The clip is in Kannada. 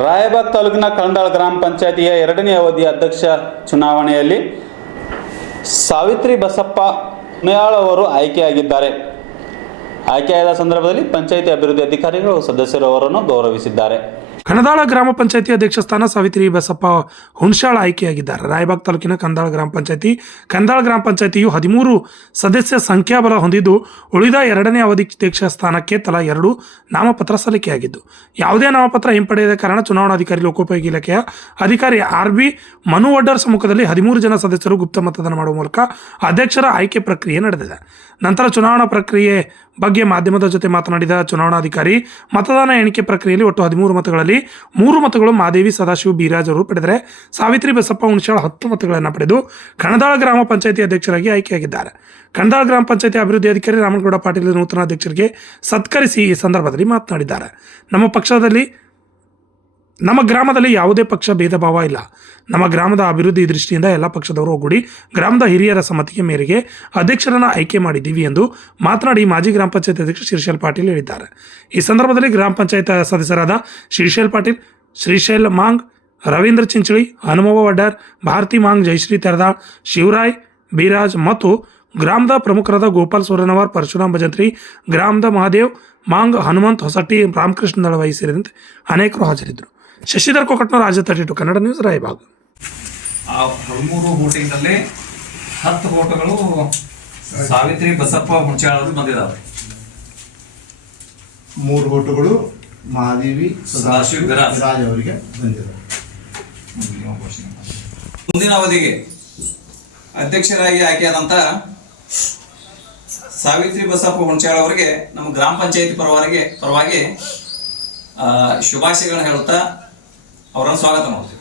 ರಾಯಬಾಗ್ ತಾಲೂಕಿನ ಕಣದಾಳ ಗ್ರಾಮ ಪಂಚಾಯತಿಯ 2ನೇ ಅವಧಿಯ ಅಧ್ಯಕ್ಷ ಚುನಾವಣೆಯಲ್ಲಿ ಸಾವಿತ್ರಿ ಬಸಪ್ಪ ಹುಣ್ಯಾಳ್ ಅವರು ಆಯ್ಕೆಯಾಗಿದ್ದಾರೆ. ಆಯ್ಕೆಯಾದ ಸಂದರ್ಭದಲ್ಲಿ ಪಂಚಾಯತಿ ಅಭಿವೃದ್ಧಿ ಅಧಿಕಾರಿಗಳು ಸದಸ್ಯರು ಅವರನ್ನು ಗೌರವಿಸಿದ್ದಾರೆ. ಕಣದಾಳ ಗ್ರಾಮ ಪಂಚಾಯತಿ ಅಧ್ಯಕ್ಷ ಸ್ಥಾನ ಸಾವಿತ್ರಿ ಬಸಪ್ಪ ಹುಣ್ಯಾಳ್ ಆಯ್ಕೆಯಾಗಿದ್ದಾರೆ. ರಾಯಬಾಗ್ ತಾಲೂಕಿನ ಕಂದಾಳ ಗ್ರಾಮ ಪಂಚಾಯತಿಯು 13 ಸದಸ್ಯ ಸಂಖ್ಯಾಬಲ ಹೊಂದಿದ್ದು, ಉಳಿದ 2ನೇ ಅವಧಿ ಅಧ್ಯಕ್ಷ ಸ್ಥಾನಕ್ಕೆ ತಲಾ 2 ನಾಮಪತ್ರ ಸಲ್ಲಿಕೆಯಾಗಿದ್ದು, ಯಾವುದೇ ನಾಮಪತ್ರ ಹಿಂಪಡೆಯದ ಕಾರಣ ಚುನಾವಣಾಧಿಕಾರಿ ಲೋಕೋಪಯೋಗಿ ಇಲಾಖೆಯ ಅಧಿಕಾರಿ RB ಮನುವಡ್ಡರ್ ಸಮ್ಮುಖದಲ್ಲಿ 13 ಜನ ಸದಸ್ಯರು ಗುಪ್ತ ಮತದಾನ ಮಾಡುವ ಮೂಲಕ ಅಧ್ಯಕ್ಷರ ಆಯ್ಕೆ ಪ್ರಕ್ರಿಯೆ ನಡೆದಿದೆ. ನಂತರ ಚುನಾವಣಾ ಪ್ರಕ್ರಿಯೆ ಬಗ್ಗೆ ಮಾಧ್ಯಮದ ಜೊತೆ ಮಾತನಾಡಿದ ಚುನಾವಣಾಧಿಕಾರಿ, ಮತದಾನ ಎಣಿಕೆ ಪ್ರಕ್ರಿಯೆಯಲ್ಲಿ ಒಟ್ಟು 13 ಮತಗಳಲ್ಲಿ 3 ಮತಗಳು ಮಹಾದೇವಿ ಸದಾಶಿವ ಬಿರಾಜ್ ಅವರು ಪಡೆದರೆ, ಸಾವಿತ್ರಿ ಬಸಪ್ಪ ಹುಣ್ಯಾಳ್ 10 ಮತಗಳನ್ನು ಪಡೆದು ಕಣದಾಳ ಗ್ರಾಮ ಪಂಚಾಯತಿ ಅಧ್ಯಕ್ಷರಾಗಿ ಆಯ್ಕೆಯಾಗಿದ್ದಾರೆ. ಕಣದಾಳ ಗ್ರಾಮ ಪಂಚಾಯತಿ ಅಭಿವೃದ್ಧಿ ಅಧಿಕಾರಿ ರಾಮನಗೌಡ ಪಾಟೀಲ್ ನೂತನ ಅಧ್ಯಕ್ಷರಿಗೆ ಸತ್ಕರಿಸಿ ಈ ಸಂದರ್ಭದಲ್ಲಿ ಮಾತನಾಡಿದ್ದಾರೆ. ನಮ್ಮ ಗ್ರಾಮದಲ್ಲಿ ಯಾವುದೇ ಪಕ್ಷ ಭೇದ ಭಾವ ಇಲ್ಲ. ನಮ್ಮ ಗ್ರಾಮದ ಅಭಿವೃದ್ಧಿ ದೃಷ್ಟಿಯಿಂದ ಎಲ್ಲ ಪಕ್ಷದವರು ಒಗ್ಗೂಡಿ ಗ್ರಾಮದ ಹಿರಿಯರ ಸಮ್ಮತಿಯ ಮೇರೆಗೆ ಅಧ್ಯಕ್ಷರನ್ನು ಆಯ್ಕೆ ಮಾಡಿದ್ದೀವಿ ಎಂದು ಮಾತನಾಡಿ ಮಾಜಿ ಗ್ರಾಮ ಪಂಚಾಯತ್ ಅಧ್ಯಕ್ಷ ಶ್ರೀಶೈಲ್ ಪಾಟೀಲ್ ಹೇಳಿದ್ದಾರೆ. ಈ ಸಂದರ್ಭದಲ್ಲಿ ಗ್ರಾಮ ಪಂಚಾಯತ್ ಸದಸ್ಯರಾದ ಶ್ರೀಶೈಲ್ ಪಾಟೀಲ್, ಶ್ರೀಶೈಲ್ ಮಾಂಗ್, ರವೀಂದ್ರ ಚಿಂಚಳಿ, ಹನುಮವ್ವ ವಡ್ಡರ್, ಭಾರತಿ ಮಾಂಗ್, ಜಯಶ್ರೀ ತೆರದಾಳ್, ಶಿವರಾಯ್ ಬಿರಾಜ್ ಮತ್ತು ಗ್ರಾಮದ ಪ್ರಮುಖರಾದ ಗೋಪಾಲ್ ಸೂರನವರ್, ಪರಶುರಾಮ್ ಭಜಂತ್ರಿ, ಗ್ರಾಮದ ಮಹಾದೇವ್ ಮಾಂಗ್, ಹನುಮಂತ್ ಹೊಸಟ್ಟಿ, ರಾಮಕೃಷ್ಣ ದಳವಾಯಿ ಸೇರಿದಂತೆ ಅನೇಕರು ಹಾಜರಿದ್ದರು. ಶಶಿಧರ್ ಕೊಕಟ್ನೂರ್, ರಾಜ್ಯ 32 ಕನ್ನಡ ನ್ಯೂಸ್, ರಾಯಬಾಗ್. 13 ವೋಟಿಂಗ್ನಲ್ಲಿ 10 ವೋಟುಗಳು ಸಾವಿತ್ರಿ ಬಸಪ್ಪ ಹುಣ್ಯಾಳ್ ಅವರು ಬಂದಿದ್ದಾವೆ. 3 ವೋಟುಗಳು ಮಹಾದೇವಿ ಸದಾಶಿವ ಬಿರಾಜ್ ಅವರಿಗೆ ಬಂದಿದೆ. ಮುಂದಿನ ಅವಧಿಗೆ ಅಧ್ಯಕ್ಷರಾಗಿ ಆಯ್ಕೆಯಾದಂತ ಸಾವಿತ್ರಿ ಬಸಪ್ಪ ಹುಣ್ಯಾಳ್ ಅವರಿಗೆ ನಮ್ಮ ಗ್ರಾಮ ಪಂಚಾಯತಿ ಪರವಾಗಿ ಶುಭಾಶಯಗಳನ್ನು ಹೇಳುತ್ತಾ ಅವರನ್ನು ಸ್ವಾಗತ ಮಾಡ್ತೀವಿ.